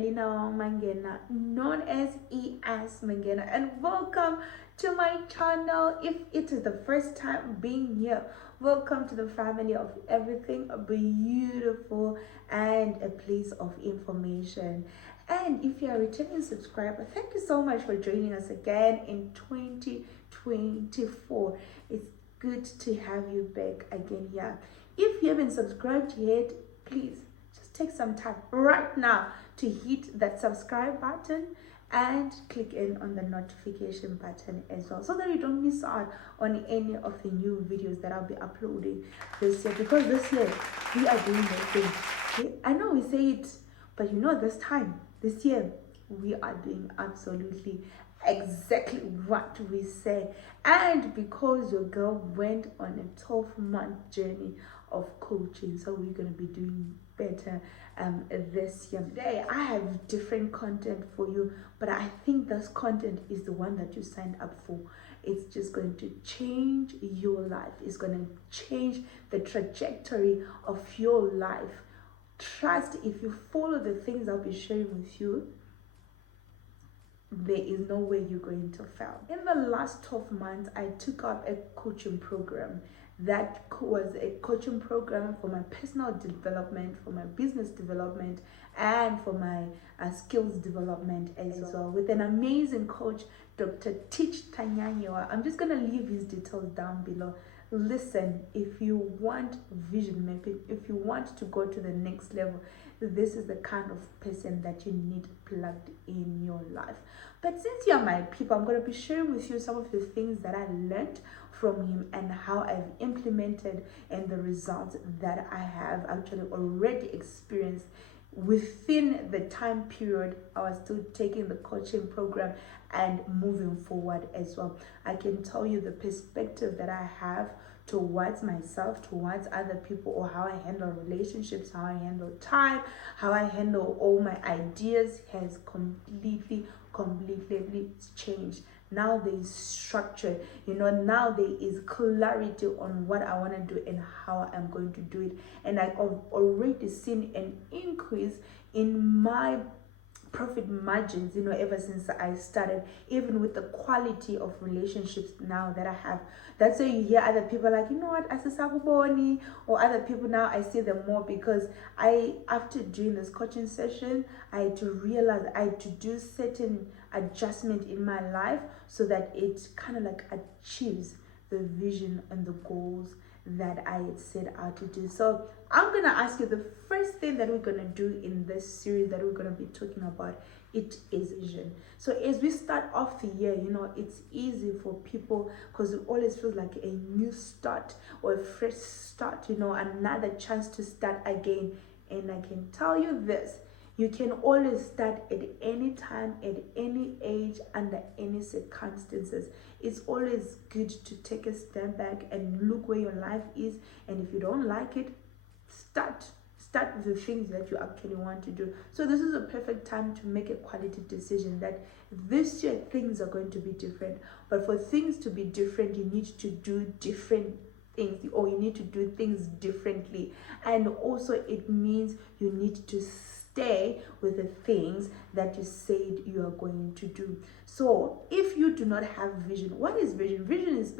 Elena Mangena, known as ES Mangena, and welcome to my channel. If it is the first time being here, welcome to the family of everything beautiful and a place of information. And if you're a returning subscriber, thank you so much for joining us again in 2024. It's good to have you back again here. If you haven't subscribed yet, please just take some time right now to hit that subscribe button and click in on the notification button as well, so that you don't miss out on any of the new videos that I'll be uploading this year, because this year we are doing the thing. Okay? I know we say it, but this year we are doing absolutely exactly what we say. And because your girl went on a 12-month journey of coaching, so we're going to be doing better this year. Today I have different content for you, but I think this content is the one that you signed up for. It's just going to change your life. It's going to change the trajectory of your life. Trust, if you follow the things I'll be sharing with you, there is no way you're going to fail. In the last 12 months, I took up a coaching program. That was a coaching program for my personal development, for my business development, and for my skills development as well, with an amazing coach, Dr. Tich. I'm just going to leave his details down below. Listen, if you want vision mapping, if you want to go to the next level, this is the kind of person that you need plugged in your life. But since you're my people, I'm going to be sharing with you some of the things that I learned from him and how I've implemented, and the results that I have actually already experienced within the time period I was still taking the coaching program and moving forward as well. I can tell you the perspective that I have towards myself, towards other people, or how I handle relationships, how I handle time, how I handle all my ideas has completely changed. Now there is structure, now there is clarity on what I want to do and how I'm going to do it. And I've already seen an increase in my profit margins, ever since I started, even with the quality of relationships now that I have. That's why you hear other people like, Asisaboni, or other people now I see them more, because after doing this coaching session, I had to realize I had to do certain adjustment in my life so that it kind of like achieves the vision and the goals that I had set out to do. So I'm gonna ask you, the first thing that we're gonna do in this series that we're gonna be talking about, it is vision. So as we start off the year, it's easy for people because it always feels like a new start or a fresh start, another chance to start again. And I can tell you this: you can always start at any time, at any age, under any circumstances. It's always good to take a step back and look where your life is. And if you don't like it, start with the things that you actually want to do. So this is a perfect time to make a quality decision that this year things are going to be different. But for things to be different, you need to do different things, or you need to do things differently. And also it means you need to stay with the things that you said you are going to do. So if you do not have vision, what is vision? Vision is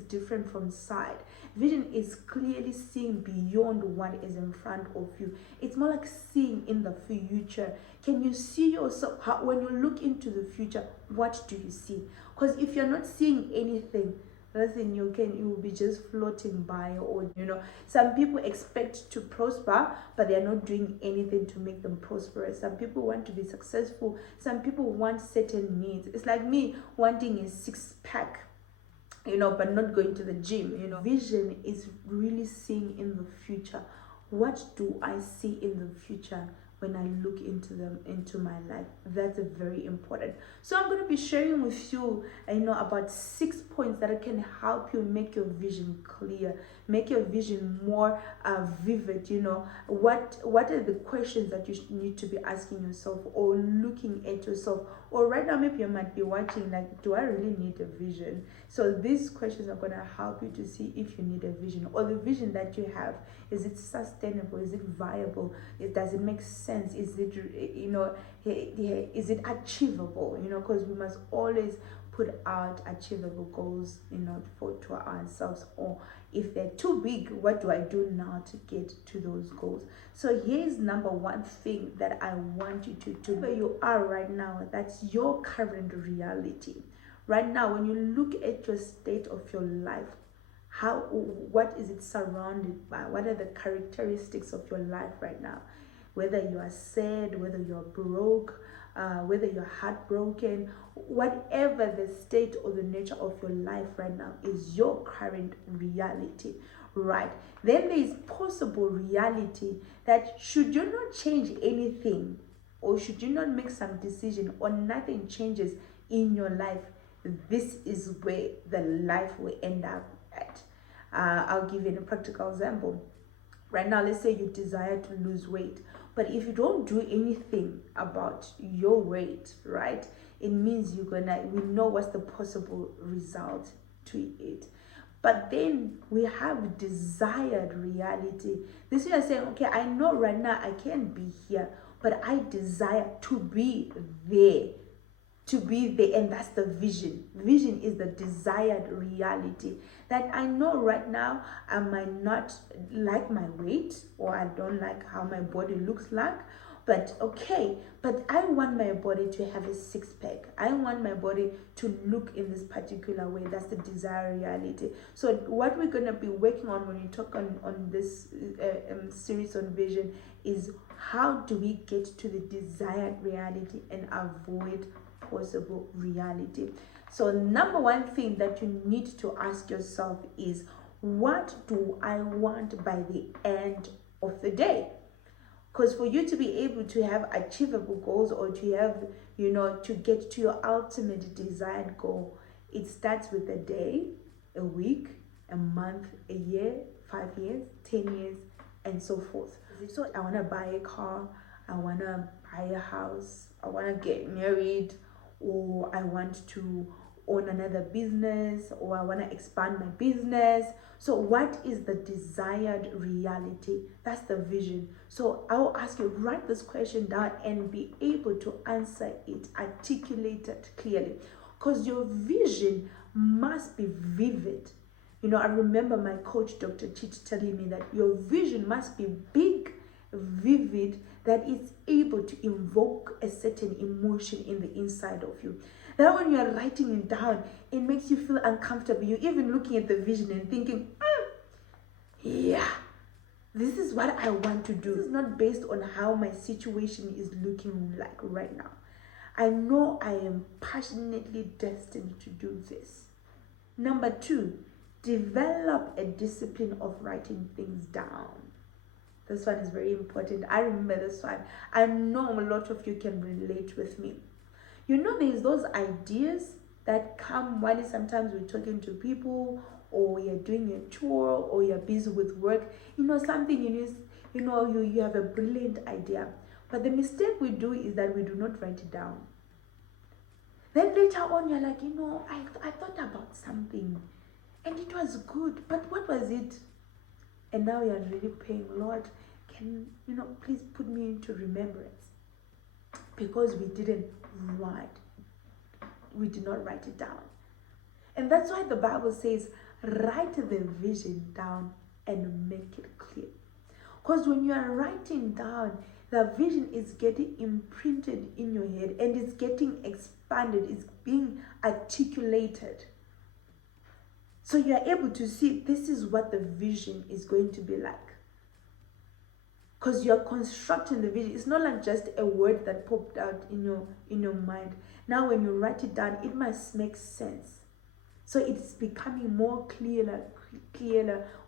different from sight. Vision is clearly seeing beyond what is in front of you. It's more like seeing in the future. Can you see yourself? When you look into the future, what do you see? Because if you're not seeing anything, nothing, you will be just floating by. Or some people expect to prosper, but they are not doing anything to make them prosperous. Some people want to be successful, some people want certain needs. It's like me wanting a six-pack, but not going to the gym. Vision is really seeing in the future. What do I see in the future when I look into my life? That's very important. So I'm going to be sharing with you, about 6 points that can help you make your vision clear, make your vision more vivid. What are the questions that you need to be asking yourself or looking at yourself? Or right now, maybe you might be watching like, do I really need a vision? So these questions are going to help you to see if you need a vision, or the vision that you have, is it sustainable? Is it viable? Does it make sense sense? Is it, is it achievable? Because we must always put out achievable goals, to ourselves. Or if they're too big, what do I do now to get to those goals? So here's number one thing that I want you to do. Where you are right now, that's your current reality. Right now, when you look at your state of your life, what is it surrounded by? What are the characteristics of your life right now? Whether you are sad, whether you're broke, whether you're heartbroken, whatever the state or the nature of your life right now is your current reality, right? Then there is possible reality that should you not change anything, or should you not make some decision, or nothing changes in your life, this is where the life will end up at. I'll give you a practical example. Right now, let's say you desire to lose weight, but if you don't do anything about your weight, right, it means we know what's the possible result to it. But then we have desired reality. This is saying, okay, I know right now I can't be here, but I desire to be there. And that's the vision. Vision is the desired reality. That I know right now I might not like my weight, or I don't like how my body looks like, but I want my body to have a six-pack. I want my body to look in this particular way. That's the desired reality. So what we're going to be working on when we talk on this series on vision is, how do we get to the desired reality and avoid possible reality? So number one thing that you need to ask yourself is, what do I want by the end of the day? Because for you to be able to have achievable goals, or to have, to get to your ultimate desired goal, it starts with a day, a week, a month, a year, 5 years, 10 years, and so forth. So I want to buy a car, I want to buy a house, I want to get married, or I want to own another business, or I want to expand my business. So what is the desired reality? That's the vision. So I will ask you, write this question down and be able to answer it, articulate it clearly, because your vision must be vivid. I remember my coach, Dr. Tich, telling me that your vision must be big, vivid, that it's able to invoke a certain emotion in the inside of you. That when you are writing it down, it makes you feel uncomfortable. You're even looking at the vision and thinking, yeah, this is what I want to do. This is not based on how my situation is looking like right now. I know I am passionately destined to do this. Number two, develop a discipline of writing things down. This one is very important. I remember this one. I know a lot of you can relate with me. There's those ideas that come while sometimes we're talking to people, or you're doing a tour, or you're busy with work. Something you have a brilliant idea. But the mistake we do is that we do not write it down. Then later on, you're like, I thought about something and it was good, but what was it? And now you're really praying, Lord, can please put me into remembrance, because we did not write it down. And that's why the Bible says, write the vision down and make it clear. Because when you are writing down, the vision is getting imprinted in your head, and it's getting expanded, it's being articulated. So you are able to see, this is what the vision is going to be like. Because you are constructing the vision. It's not like just a word that popped out in your mind. Now when you write it down, it must make sense. So it's becoming more clearer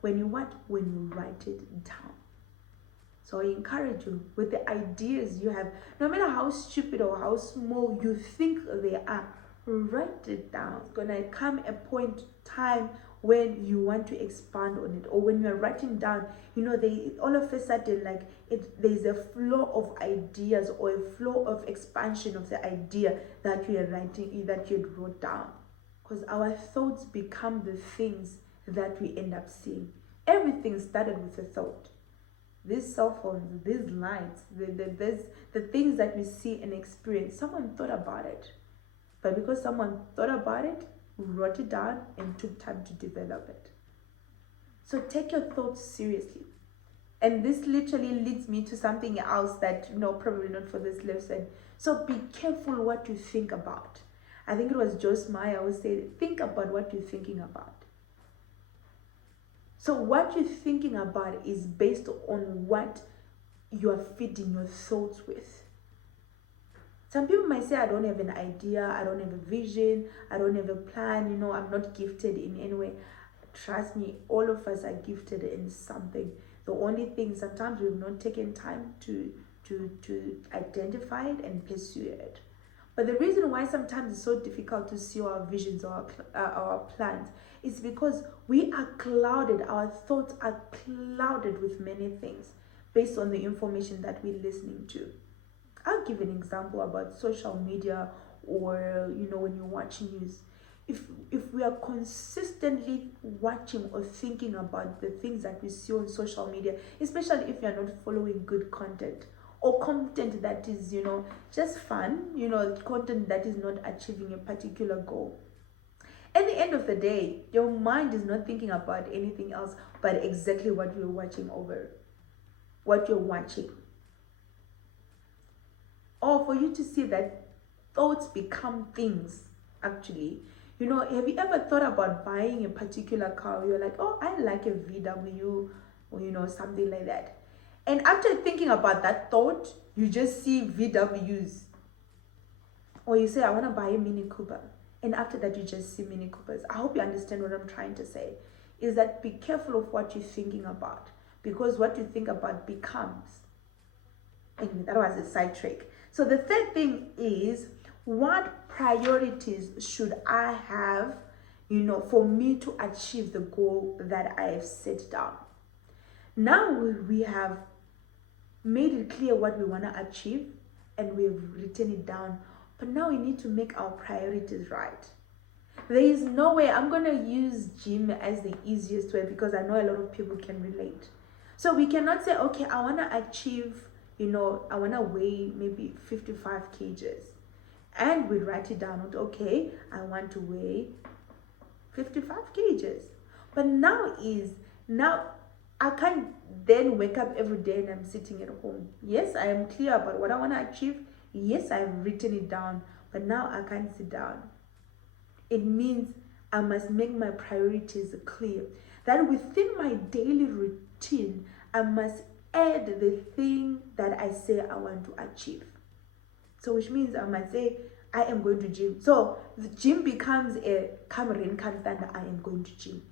when you write it down. So I encourage you, with the ideas you have, no matter how stupid or how small you think they are, write it down. It's gonna come a point time when you want to expand on it, or when you're writing down, all of a sudden, there's a flow of ideas, or a flow of expansion of the idea that you are writing, that you wrote down. Because our thoughts become the things that we end up seeing. Everything started with a thought. these cell phones, these lights, the things that we see and experience, someone thought about it. But because someone thought about it, wrote it down, and took time to develop it. So take your thoughts seriously. And this literally leads me to something else that, probably not for this lesson. So be careful what you think about. I think it was Joyce Meyer always said, think about what you're thinking about. So what you're thinking about is based on what you are feeding your thoughts with. Some people might say, I don't have an idea, I don't have a vision, I don't have a plan, I'm not gifted in any way. Trust me, all of us are gifted in something. The only thing, sometimes we've not taken time to identify it and pursue it. But the reason why sometimes it's so difficult to see our visions or our plans is because we are clouded, our thoughts are clouded with many things based on the information that we're listening to. I'll give an example about social media, or when you watch news. If we are consistently watching or thinking about the things that we see on social media, especially if you're not following good content or content that is just fun, content that is not achieving a particular goal, at the end of the day, your mind is not thinking about anything else but exactly what you're watching. Or for you to see that thoughts become things, actually. Have you ever thought about buying a particular car? You're like, oh, I like a VW, or something like that. And after thinking about that thought, you just see VWs. Or you say, I want to buy a Mini Cooper. And after that, you just see Mini Coopers. I hope you understand what I'm trying to say. Is that be careful of what you're thinking about. Because what you think about becomes. Anyway, that was a sidetrack. So the third thing is, what priorities should I have, for me to achieve the goal that I have set down? Now we have made it clear what we want to achieve and we've written it down. But now we need to make our priorities right. There is no way, I'm going to use gym as the easiest way because I know a lot of people can relate. So we cannot say, okay, I want to achieve, I want to weigh maybe 55 kgs. And we write it down, okay, I want to weigh 55 kgs. But now I can't then wake up every day and I'm sitting at home. Yes, I am clear about what I want to achieve. Yes, I've written it down. But now I can't sit down. It means I must make my priorities clear. That within my daily routine, I must add the thing that I say I want to achieve. So which means I might say, I am going to gym. So the gym becomes a come rain, come thunder, I am going to gym.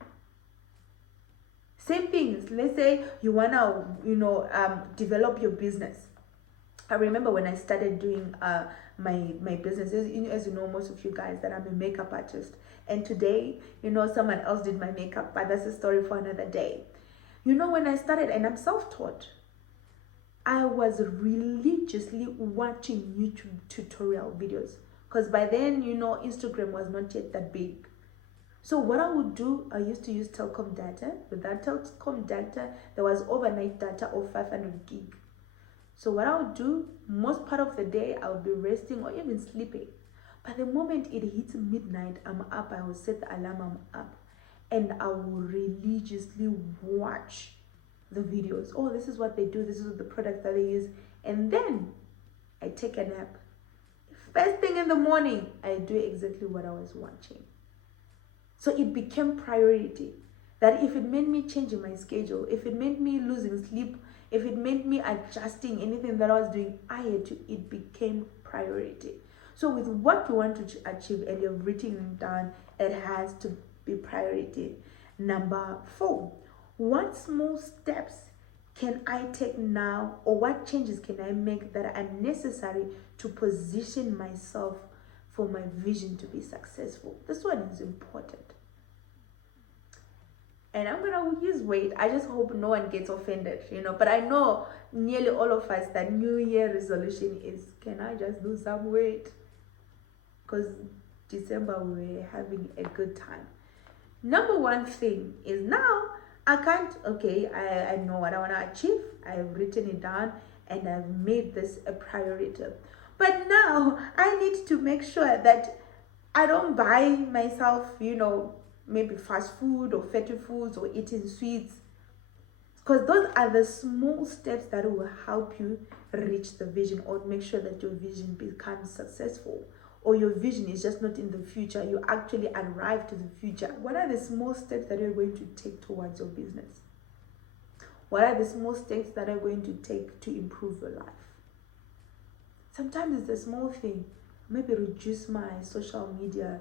Same things. Let's say you want to, develop your business. I remember when I started doing my business, as you know, most of you guys, that I'm a makeup artist. And today, someone else did my makeup, but that's a story for another day. When I started, and I'm self-taught, I was religiously watching YouTube tutorial videos. Because by then, Instagram was not yet that big. So what I would do, I used to use telecom data. With that telecom data, there was overnight data of 500 gig. So what I would do, most part of the day, I would be resting or even sleeping. But the moment it hits midnight, I'm up. I will set the alarm, I'm up. And I will religiously watch the videos. Oh, this is what they do. This is the product that they use. And then I take a nap. First thing in the morning, I do exactly what I was watching. So it became priority. That if it meant me changing my schedule, if it meant me losing sleep, if it meant me adjusting anything that I was doing, it became priority. So with what you want to achieve and you've written it down, it has to be priority. Number 4, what small steps can I take now, or what changes can I make that are necessary to position myself for my vision to be successful? This one is important. And I'm going to use weight. I just hope no one gets offended, But I know nearly all of us, that New Year resolution is, can I just lose some weight? Because December we're having a good time. Number 1 thing is, now I can't, okay, I know what I want to achieve. I've written it down and I've made this a priority. But now I need to make sure that I don't buy myself, maybe fast food or fatty foods or eating sweets. Because those are the small steps that will help you reach the vision or make sure that your vision becomes successful. Or your vision is just not in the future, you actually arrive to the future. What are the small steps that you're going to take towards your business? What are the small steps that are going to take to improve your life? Sometimes it's a small thing. Maybe reduce my social media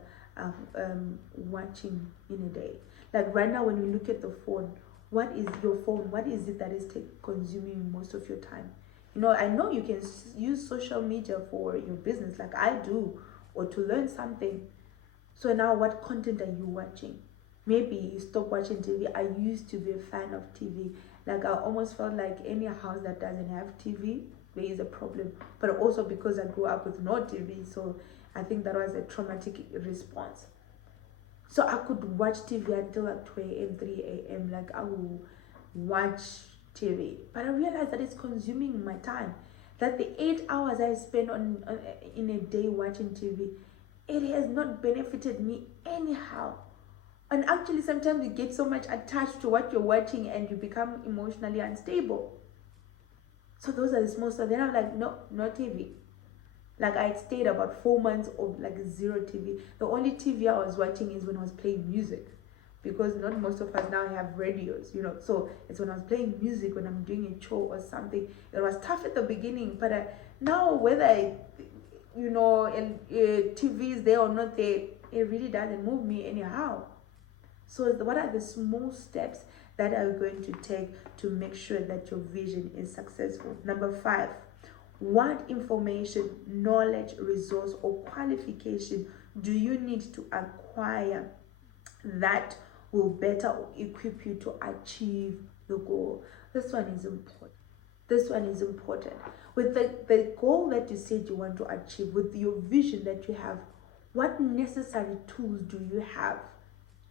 watching in a day. Like right now, when you look at the phone, what is your phone? What is it that is consuming most of your time? I know you can use social media for your business, like I do, or to learn something. So now, what content are you watching? Maybe you stop watching TV. I used to be a fan of TV. Like I almost felt like any house that doesn't have TV, there is a problem. But also because I grew up with no TV, so I think that was a traumatic response. So I could watch TV until like 2 a.m., 3 a.m. Like I will watch TV. But I realized that it's consuming my time. That the 8 hours I spend in a day watching TV, it has not benefited me anyhow. And actually sometimes you get so much attached to what you're watching and you become emotionally unstable. So those are the small stuff. Then I'm like, no TV. Like I stayed about 4 months of like zero TV. The only TV I was watching is when I was playing music, because not most of us now have radios, So it's when I was playing music, when I'm doing a chore or something. It was tough at the beginning, but now whether TV is there or not there, it really doesn't move me anyhow. So what are the small steps that are going to take to make sure that your vision is successful? Number 5. What information, knowledge, resource, or qualification do you need to acquire that will better equip you to achieve the goal? This one is important. With the goal that you said you want to achieve, with your vision that you have, what necessary tools do you have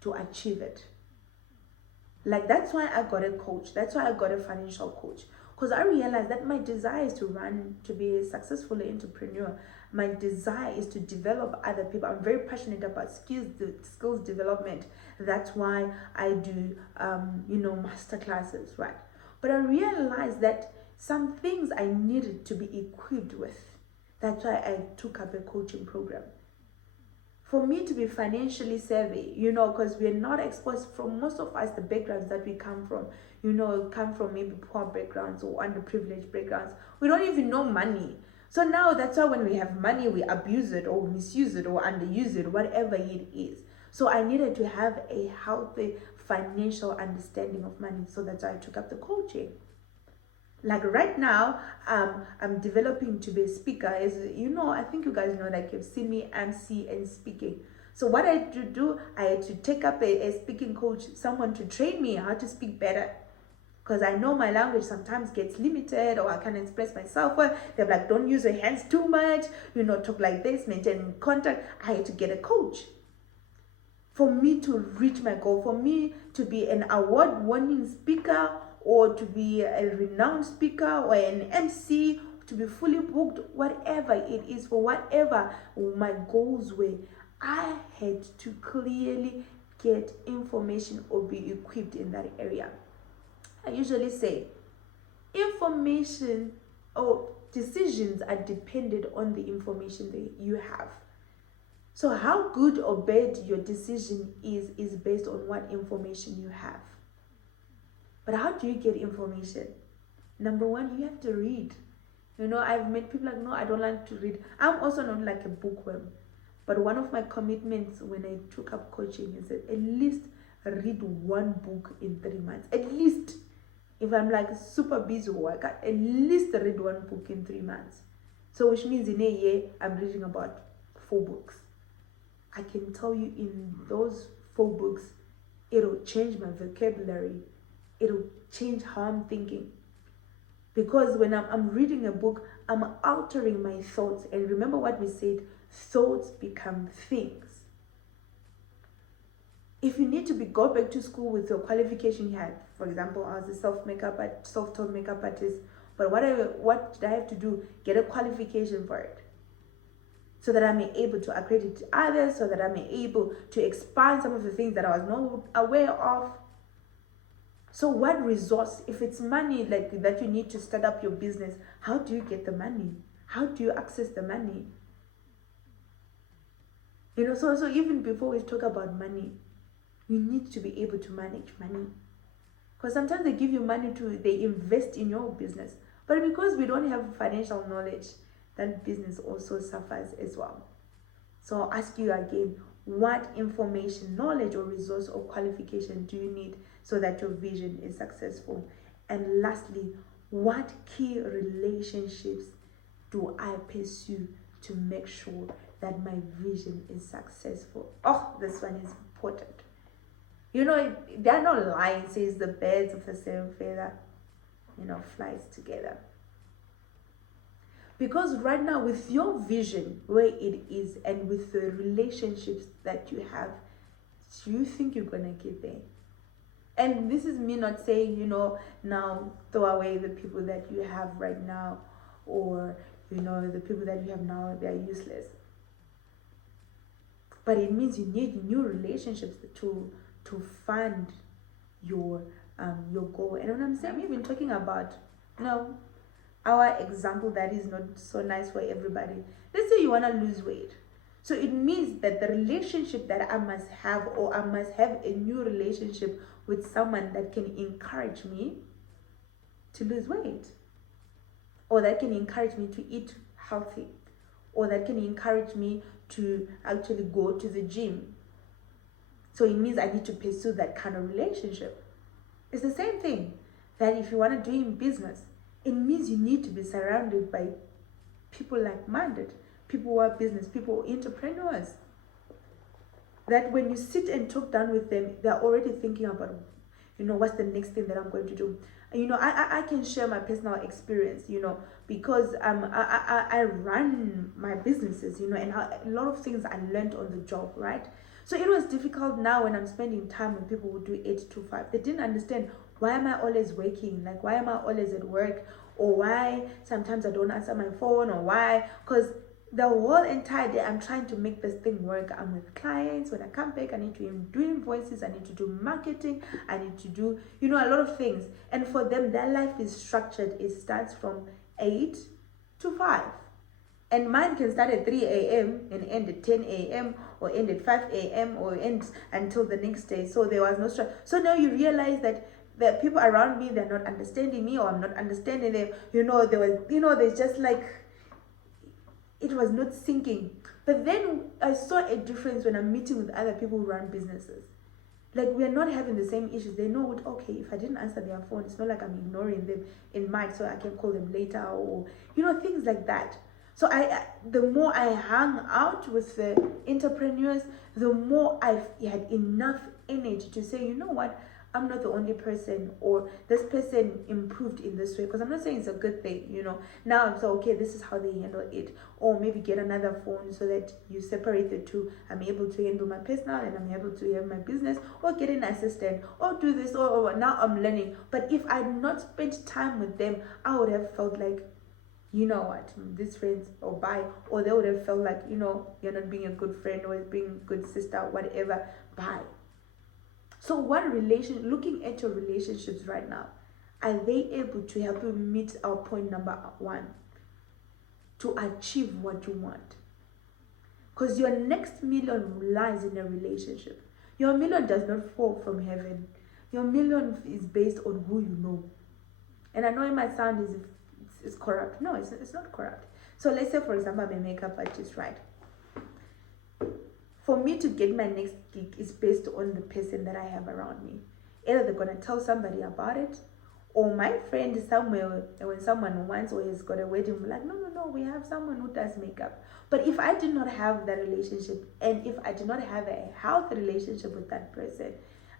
to achieve it? Like that's why I got a coach. That's why I got a financial coach. Because I realized that my desire is to be a successful entrepreneur. My desire is to develop other people. I'm very passionate about skills development. That's why I do, master classes, right? But I realized that some things I needed to be equipped with. That's why I took up a coaching program. For me to be financially savvy, because we're not exposed, from most of us, the backgrounds that we come from, come from maybe poor backgrounds or underprivileged backgrounds. We don't even know money. So now that's why when we have money, we abuse it or misuse it or underuse it, whatever it is. So I needed to have a healthy financial understanding of money. So that's why I took up the coaching. Like right now, I'm developing to be a speaker. As I think you guys know, like you've seen me MC and speaking. So what I had to do, I had to take up a speaking coach, someone to train me how to speak better. Because I know my language sometimes gets limited, or I can't express myself well. They're like, don't use your hands too much, talk like this, maintain contact. I had to get a coach. For me to reach my goal, for me to be an award-winning speaker, or to be a renowned speaker or an MC, to be fully booked, whatever it is, for whatever my goals were, I had to clearly get information or be equipped in that area. I usually say information or decisions are dependent on the information that you have. So how good or bad your decision is based on what information you have. But how do you get information? Number 1, you have to read. I've met people like, no, I don't like to read. I'm also not like a bookworm. But one of my commitments when I took up coaching is that at least read one book in 3 months. At least. If I'm like super busy work, at least read one book in 3 months. So which means in a year, I'm reading about 4 books. I can tell you in those 4 books, it'll change my vocabulary. It'll change how I'm thinking. Because when I'm reading a book, I'm altering my thoughts. And remember what we said, thoughts become things. If you need to go back to school with your qualification you had, for example, I was a self-taught makeup artist, but what did I have to do? Get a qualification for it, so that I'm able to accredit others, so that I'm able to expand some of the things that I was not aware of. So what resource, if it's money like that you need to start up your business, how do you get the money? How do you access the money? So even before we talk about money, you need to be able to manage money. Because sometimes they give you money they invest in your business. But because we don't have financial knowledge, that business also suffers as well. So I'll ask you again, what information, knowledge, or resource or qualification do you need so that your vision is successful? And lastly, what key relationships do I pursue to make sure that my vision is successful? Oh, this one is important. There are no lines, says the birds of the same feather, flies together. Because right now, with your vision where it is and with the relationships that you have, do you think you're going to get there? And this is me not saying, now throw away the people that you have right now, or, the people that you have now, they're useless. But it means you need new relationships to fund your goal. And when I'm saying, I'm even talking about, our example that is not so nice for everybody. Let's say you want to lose weight. So it means that the relationship that I must have, or I must have a new relationship with someone that can encourage me to lose weight, or that can encourage me to eat healthy, or that can encourage me to actually go to the gym. So it means I need to pursue that kind of relationship. It's the same thing that if you want to do in business, it means you need to be surrounded by people like-minded, people who are business, people who are entrepreneurs. That when you sit and talk down with them, they're already thinking about, what's the next thing that I'm going to do. I can share my personal experience, because I run my businesses, and a lot of things I learned on the job, right? So it was difficult now when I'm spending time with people who do 8 to 5. They didn't understand, why am I always working? Like, why am I always at work? Or why sometimes I don't answer my phone, or why? Because the whole entire day I'm trying to make this thing work. I'm with clients. When I come back, I need to do invoices, I need to do marketing, I need to do, a lot of things. And for them, their life is structured. It starts from 8 to 5. And mine can start at 3 a.m. and end at 10 a.m. or end at 5 a.m. or end until the next day. So there was no stress. So now you realize that the people around me, they're not understanding me, or I'm not understanding them. There's just like, it was not sinking. But then I saw a difference when I'm meeting with other people who run businesses. Like, we're not having the same issues. They know what, okay, if I didn't answer their phone, it's not like I'm ignoring them in mind, so I can call them later, or, things like that. So the more I hung out with the entrepreneurs, the more I had enough energy to say, what, I'm not the only person, or this person improved in this way. Because I'm not saying it's a good thing, Now I'm so, okay, this is how they handle it. Or maybe get another phone so that you separate the two. I'm able to handle my personal and I'm able to have my business, or get an assistant, or do this, or now I'm learning. But if I had not spent time with them, I would have felt like, these friends, or bye. Or they would have felt like, you're not being a good friend, or being a good sister, whatever, bye. So looking at your relationships right now, are they able to help you meet our point number 1, to achieve what you want? Because your next million lies in a relationship. Your million does not fall from heaven. Your million is based on who you know. And I know it might sound as if it's corrupt. No, it's not corrupt. So let's say, for example, I'm a makeup artist, right? For me to get my next gig is based on the person that I have around me. Either they're going to tell somebody about it, or my friend somewhere, when someone wants or has got a wedding, like, no, we have someone who does makeup. But if I did not have that relationship, and if I did not have a healthy relationship with that person,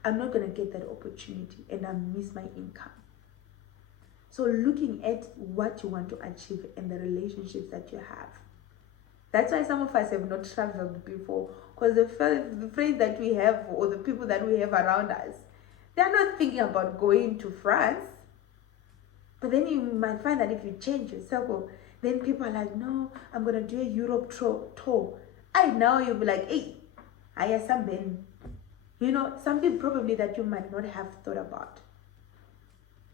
I'm not going to get that opportunity, and I miss my income. So looking at what you want to achieve and the relationships that you have. That's why some of us have not traveled before, because the friends that we have or the people that we have around us, they're not thinking about going to France. But then you might find that if you change your circle, then people are like, no, I'm going to do a Europe tour. Now you'll be like, hey, I have something. Something probably that you might not have thought about.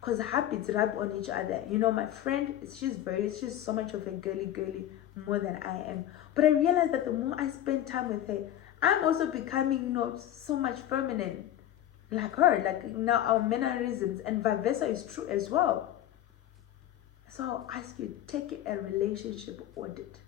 Because habits rub on each other. My friend, she's so much of a girly, more than I am. But I realized that the more I spend time with her, I'm also becoming, so much feminine. Like her, like now our mannerisms, and vice versa is true as well. So I'll ask you, take a relationship audit.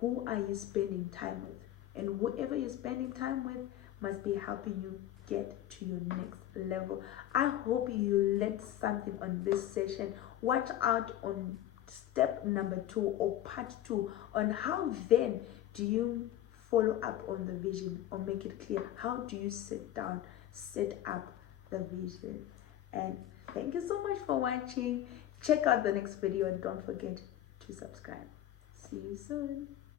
Who are you spending time with? And whoever you're spending time with must be helping you get to your next level. I hope you learned something on this session. Watch out on step number 2 or part 2 on how then do you follow up on the vision or make it clear. How do you set up the vision? And thank you so much for watching. Check out the next video and don't forget to subscribe. See you soon.